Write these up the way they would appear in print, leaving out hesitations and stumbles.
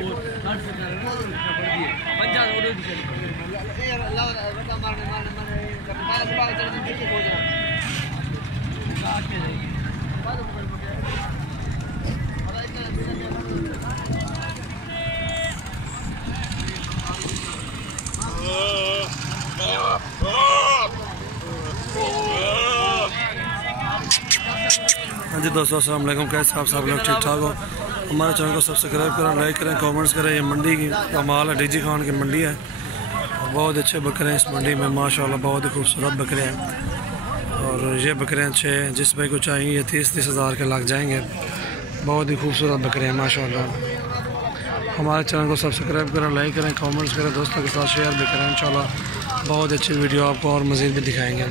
हाँ जी दोस्तों, अस्सलाम वालेकुम। कैसे आप सब लोग ठीक ठाक हो? हमारे चैनल को सब्सक्राइब करें, लाइक करें, कमेंट्स करें। ये मंडी की कमाल है, डीजी खान की मंडी है। बहुत अच्छे बकरे हैं इस मंडी में माशाल्लाह, बहुत ही खूबसूरत बकरे हैं। और ये बकरे अच्छे हैं, जिस भाई को चाहिए ये 30-30 हज़ार के लग जाएंगे। बहुत ही खूबसूरत बकरे हैं माशाल्लाह। हमारे चैनल को सब्सक्राइब करें, लाइक करें, कमेंट्स करें, दोस्तों के साथ शेयर भी करें। इंशाल्लाह बहुत अच्छी वीडियो आपको और मज़ीद भी दिखाएँगे।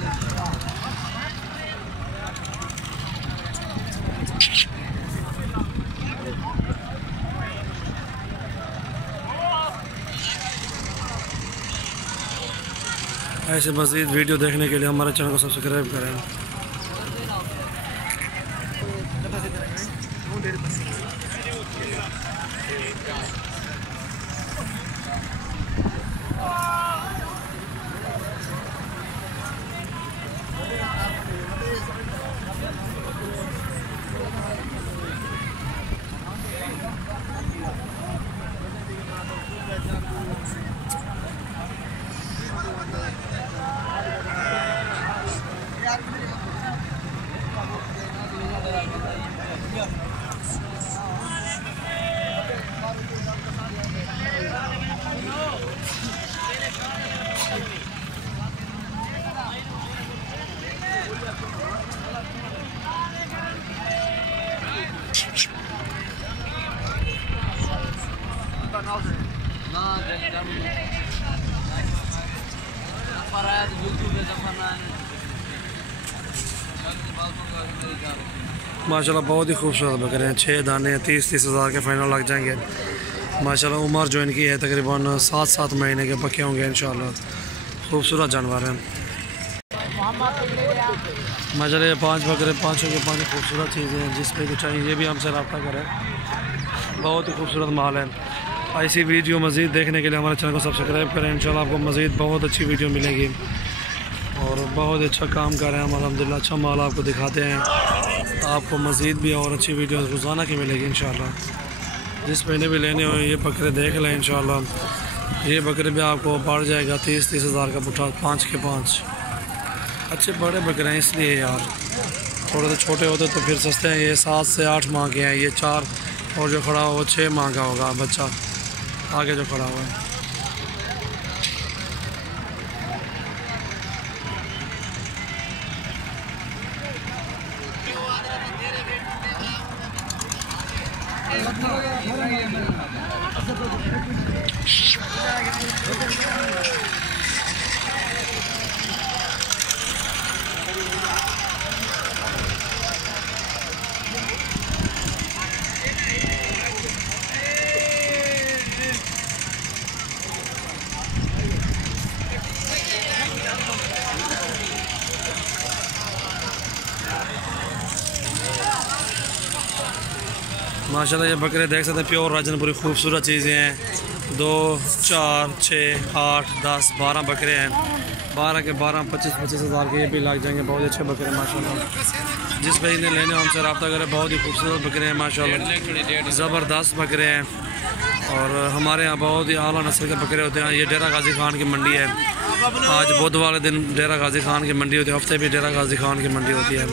ऐसे मज़ीद वीडियो देखने के लिए हमारे चैनल को सब्सक्राइब करें। माशाल्लाह बहुत ही खूबसूरत बकरे हैं। 6 दाने 30-30 हज़ार के फाइनल लग जाएंगे माशाल्लाह। उम्र जो इनकी है तकरीबन 7-7 महीने के पके होंगे इंशाल्लाह। खूबसूरत जानवर हैं माशाल्लाह। ये 5 बकरे, 5 के 5 खूबसूरत चीज़ें हैं। जिस पे को चाहिए ये भी हमसे रब्ता करें। बहुत ही खूबसूरत माल है। ऐसी वीडियो मज़ीद देखने के लिए हमारे चैनल को सब्सक्राइब करें। इंशाल्लाह आपको मज़ीद बहुत अच्छी वीडियो मिलेगी। और बहुत अच्छा काम कर रहे हैं हम अल्हम्दुलिल्लाह। अच्छा माल आपको दिखाते हैं। आपको मज़ीद भी और अच्छी वीडियो रोज़ाना की मिलेगी इंशाल्लाह। जिस महीने भी लेने हो ये बकरे देख लें इंशाल्लाह। ये बकरे भी आपको पड़ जाएगा 30-30 हज़ार का पुट्ठा। 5 के 5 अच्छे बड़े बकरे हैं इसलिए यार। थोड़े तो छोटे होते तो फिर सस्ते हैं। ये 7 से 8 माह के हैं। ये 4 और जो खड़ा हो वो 6 माह का होगा बच्चा आगे जो खड़ा हुआ है। माशाल्लाह ये बकरे देख सकते हैं प्योर राजनपुरी खूबसूरत चीज़ें हैं। 2, 4, 6, 8, 10, 12 बकरे हैं। 12 के 12 25-25 हज़ार के ये भी लग जाएंगे। बहुत अच्छे बकरे माशाल्लाह। जिस भाई ने लेने हमसे रब्ता करें। बहुत ही खूबसूरत बकरे हैं माशाल्लाह। ज़बरदस्त बकरे हैं। और हमारे यहाँ बहुत ही आला नस्ल के बकरे होते हैं। ये डेरा गाजी खान की मंडी है। आज बुध वाले दिन डेरा गाजी खान की मंडी होती है। हफ्ते भी डेरा गाजी खान की मंडी होती है।